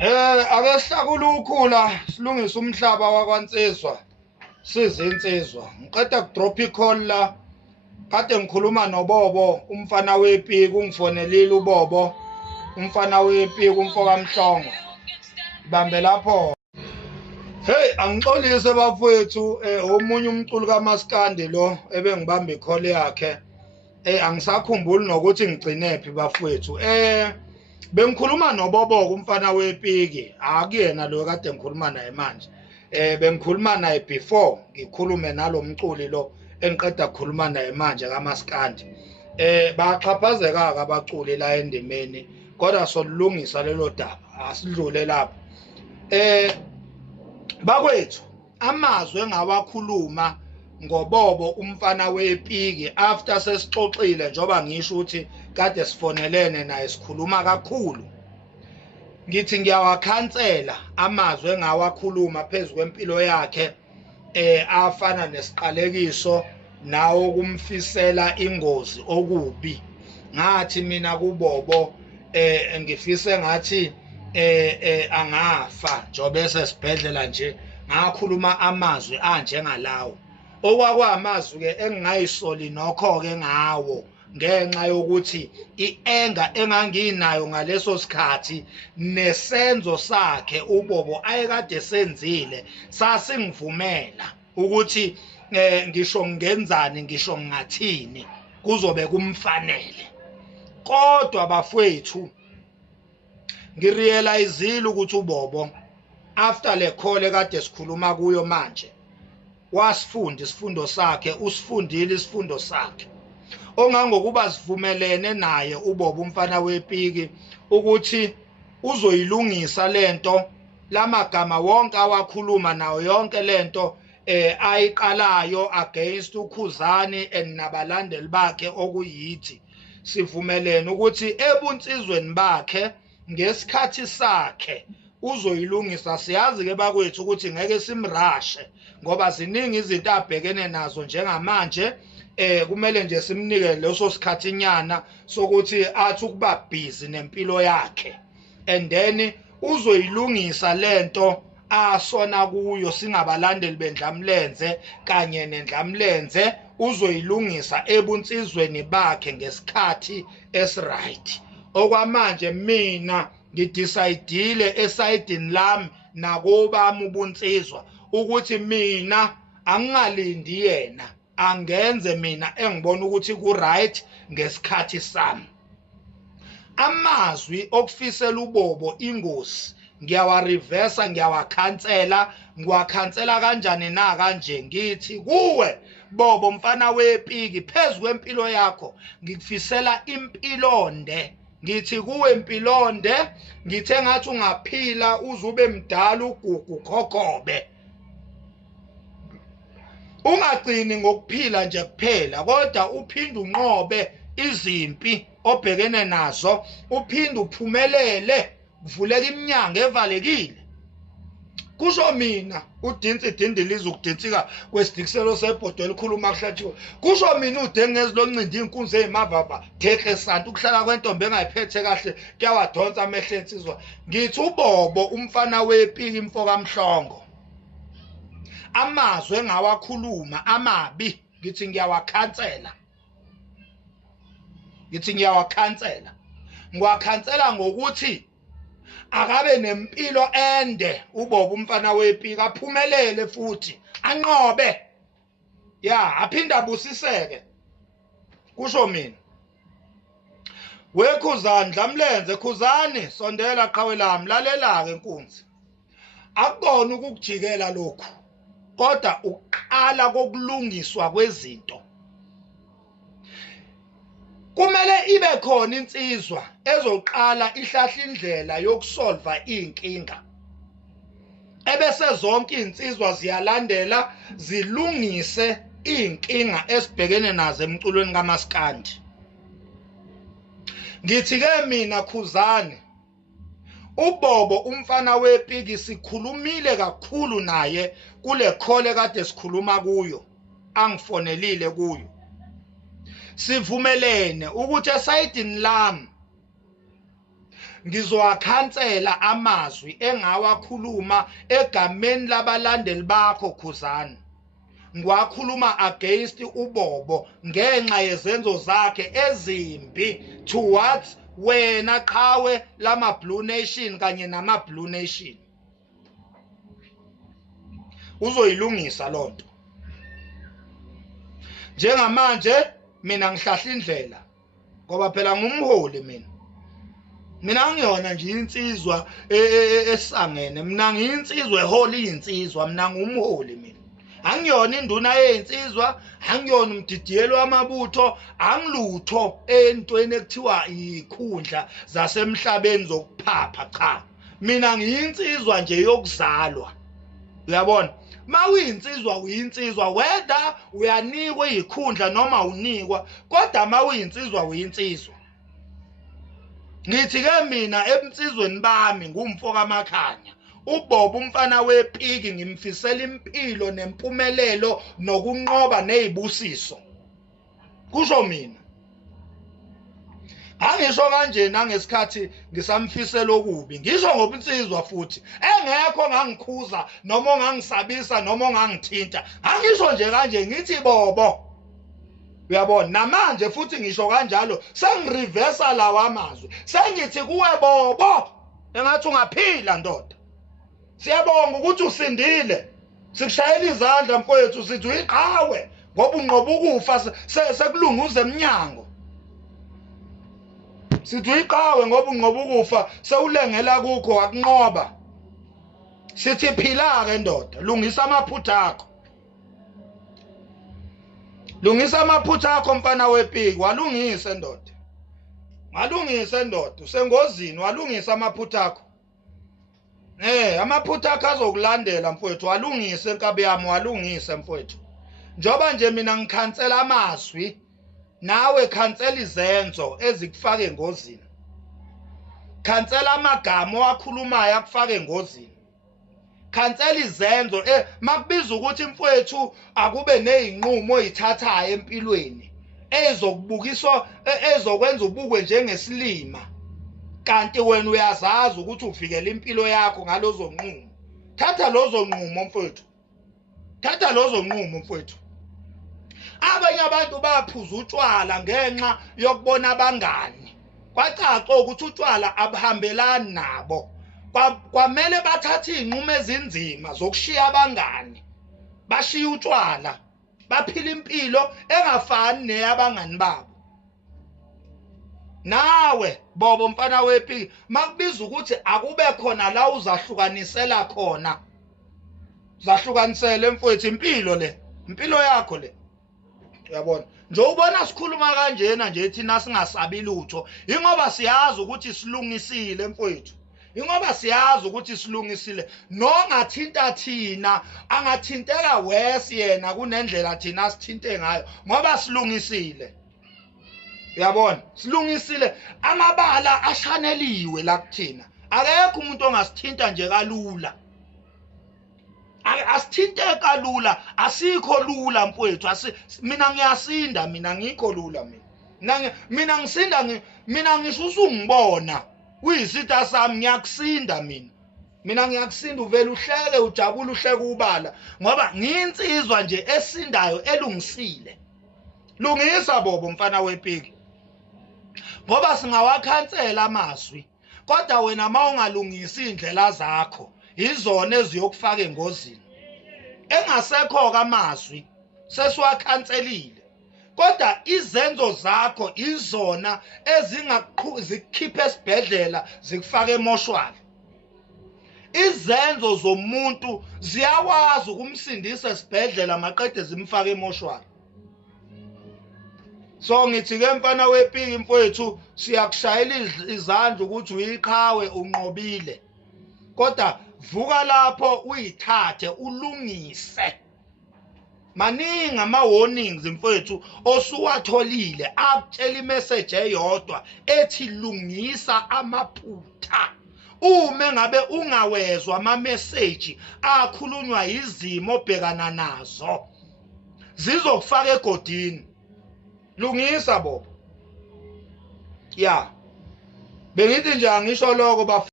Ake sihlakule ukhula silungise umhlaba wakwaNsizwa sizinsizwa. Ngiqeda kudrop i-call la kade ngikhuluma noBobo umfana wepiki ungifonelile uBobo umfana wepiki umfokamhlongo. Bambe lapho. Hey angixolise bafowethu omunye umculi kaMaskandi lo ebengibamba i-call yakhe. Angisakhumbuli nokuthi ngigcinephi bafowethu. Bengikhuluma noBobo umfana wepiki akuyena lo kade ngikhuluma naye manje bengikhuluma naye before ngikhulume nalomculi lo engiqeda ukukhuluma naye manje kaMaskandi baxhaphazeka abaculi la endimeni kodwa solungisa lelo daba asidlule lapho bakwethu amazwi engawakhuluma ngoBobo umfana wepiki after sesixoxile njoba ngisho ukuthi kade sifonelene naye sikhuluma kakhulu ngithi ngiyawakhansela amazwi engawakhuluma phezulu kwempilo yakhe afana nesiqalekiso nawo ukumfisela ingozi okubi ngathi mina kuBobo ngifise ngathi angafa njobe sesibhedlela nje ngakhuluma amazwi anjengalawo okwakwamazwi ke engingayisoli nokho ke ngawo ngenxa yokuthi ienga enganginayo ngaleso sikhathi nesenzo sakhe uBobo ayekade senzile sasingivumela ukuthi ngisho ngenzani ngisho ngathini kuzobe kumfanele kodwa bafowethu ngirealizile ukuthi uBobo after le call kade sikhuluma kuyo manje wasifunda isifundo sakhe usifundile isifundo sakhe ongangokuba sivumelene naye uBobo umfana wepiki ukuthi uzoyilungisa lento lamagama wonke awakhuluma nawo yonke lento ayiqalayo against uKhuzani nabalandeli bakhe okuyithi sivumelene ukuthi ebunsizweni bakhe ngesikhathi sakhe uzoyilungisa siyazi ke bakwethu ukuthi ngeke simrashe ngoba ziningi izinto abhekene nazo njengamanje kumele nje simnike leso sikhathi nyana sokuthi athi ukuba busy nempilo yakhe and then uzoyilungisa lento asona kuyo singabalandeli bendlamlenze kanye nendlamlenze uzoyilungisa ebunsizweni bakhe ngesikhathi esright okwamanje mina ngidecidile esayidini lami nakobami ubunsizwa ukuthi mina angingalindi yena angenze mina engibona ukuthi ku right ngesikhathi sami amazwi okufisela uBobo ingozi ngiyawareversa ngiyawakhansela ngiwakhansela kanjani na kanje ngithi kuwe Bobo mfana wepiki phezulu kwempilo yakho ngikufisela impilonde ngithi kuwe impilonde ngithe ngathi ungaphila uzube mdala ugugu khokhobe ungagcini ngokuphila nje kuphela kodwa uphinde unqobe izimpi obhekene nazo uphinde uphumelele kuvuleka iminyango evalekile kusho mina udinsi dindiliza ukudinsika kwesidikiselo sebhodo elikhuluma kuhlathiwe kusho mina udengezi loncinda inkunzi ezimavava thekhe santi ukuhlala kwentombi engayiphethe kahle kuyawadonsa amehlo ensizwa ngithi uBobo umfana wepiki imfokamhlongo amazwi engawakhuluma amabi ngithi ngiyawakhansela ngiwakhansela ngokuthi akabe nempilo ende uBobo umfana wepiki aphumelele futhi anqobe aphinda abusiseke kusho mina weKhuzani dlamlenze Khuzani sondela qhawe lami lalela ke nkunzi akubona ukukujikela lokhu kodwa uqala kokulungiswa kwezinto kumele ibe khona insizwa ezoqala ihlahla indlela yokusolva inkinga ebese zonke insizwa ziyalandela zilungise inkinga esibhekene nazo emculweni kaMaskandi ngithi ke mina Khuzani uBobo umfana wepiki sikhulumile kakhulu naye kule call kade sikhuluma kuyo angifonelile kuyo sivumelene ukuthi esayidini lami ngizowakhansela amazwi engawakhuluma egameni labalandeli bakho Khuzani. Ngiwakhuluma against uBobo ngenxa yezenzo zakhe ezimbi towards wena qhawe lama Blue Nation kanye nama Blue Nation. Uzoyilungisa lonto. Njengamanje mina ngihlahla indlela ngoba phela ngumholi mina. Mina ngiyona nje insizwa esangene, mina ngiyinsizwa eholi insizwa, mina ngumholi mina. Angiyona induna yezinsizwa, angiyona umdidiyelo wamabutho, angilutho entweni ekuthiwa ikhundla zasemhlabeni zokuphapha cha. Mina ngiyinsizwa nje yokuzalwa. Uyabona? Mawuyinsizwa uyinsizwa whether uyanikwa ikhundla noma unikwa, kodwa mawuyinsizwa uyinsizwa. Ngithi ke mina emsizweni bami ngumfo kaMakhanya. uBobo umfana wepiki ngimfisela impilo nempumelelo nokunqoba nezibusiso. Kusho mina. Angisho kanje nangesikhathi ngisamfisela okubi. Ngisho ngoba insizwa futhi engekho ngangikhuza noma ongangisabisa noma ongangithinta. Angisho nje kanje ngithi Bobo. Uyabona namanje futhi ngisho kanjalo sengireversa lawa amazwi. Sengithi kuwe Bobo engathi ungaphila ndoda. Siyabonga ukuthi usindile. Sikushayela izandla mfowethu sithi uyiqhawe ngoba unqoba ukufa sekulunguza eminyango. Sithi uyiqhawe ngoba unqoba ukufa sewulengela kukho wakunqoba. Sithi phila ke ndoda, lungisa amaphutha akho. Lungisa amaphutha akho mfana wepiki, walungise ndoda. Walungise ndoda, usengozini walungisa amaphutha akho. Amaphutha akho azokulandela mfowethu, walungise enkabi yami, walungise mfowethu. Njoba nje mina ngikhansela amazwi, nawe khansela izenzo ezikufaka engozini. Khansela amagama owakhulumayo akufaka engozini. Khansela izenzo makubiza ukuthi mfowethu akube nezinqumo oyithathayo empilweni ezokubukiswa ezokwenza ubukwe njengesilima. Kanti wena uyazazi ukuthi uvikela impilo yakho ngalozo nqumo. Thatha lozo nqumo mfowethu. Thatha lozo nqumo mfowethu. Abanye abantu baphuza utshwala ngenxa yokubona abangani. Kwacaca ukuthi utshwala abuhambelani nabo. Kwamele bathathe izinqumo ezinzima zokushiya abangani. Bashiya utshwala. Baphila impilo engafani neyabangani babo. Nawe Bobo mfana wepiki makubiza ukuthi akube khona la uzahlukanisela khona. Zahlukanisele mfowethu impilo le. Impilo yakho le. Uyabona? Nje ubona sikhuluma kanjena nje thina singasabi lutho. Ingoba siyazi ukuthi silungisile mfowethu. Ingoba siyazi ukuthi silungisile. Nongathinta thina, angathinteka wesi yena kunendlela thina sithinte ngayo ngoba silungisile. Uyabona? Silungisile amabala ashaneliwe la kuthina. Akekho umuntu ongasithinta nje kalula. Asithinte kalula, asikho lula mfowethu. Mina ngiyasinda, mina ngikho lula mina. Mina ngisinda, mina ngisho usungibona. Uyisitha sami ngiyakusinda mina. Mina ngiyakusinda uvela uhleke ujabule uhleke ubala ngoba ngiyinsizwa nje esindayo elungisile. Lungisa Bobo mfana wepiki. Ngoba singawakhansela amazwi. Kodwa wena mawungalungisi indlela zakho, izona eziyokufaka engozini. Engasekho amazwi sesiwakhanselile. Kodwa izenzo zakho izona ezingazikhipha esibhedlela zikufaka emoshwali. Izenzo zomuntu ziyawazi ukumsindisa esibhedlela maqede zimfaka emoshwali. So ngithi ke mfana wepiki mfowethu siyakushayela izandla ukuthi uyiqhawe unqobile. Kodwa vuka lapho uyithathe ulungise. Maningi ama warnings mfowethu osuwatholile akutshela imessage eyodwa ethi lungisa amaphutha. Uma ngabe ungawezwa ama message akhulunywa izimo obhekana nazo zizokufaka egodini. Lungisa Bobo. Yeah. bengithi nje angisho lokho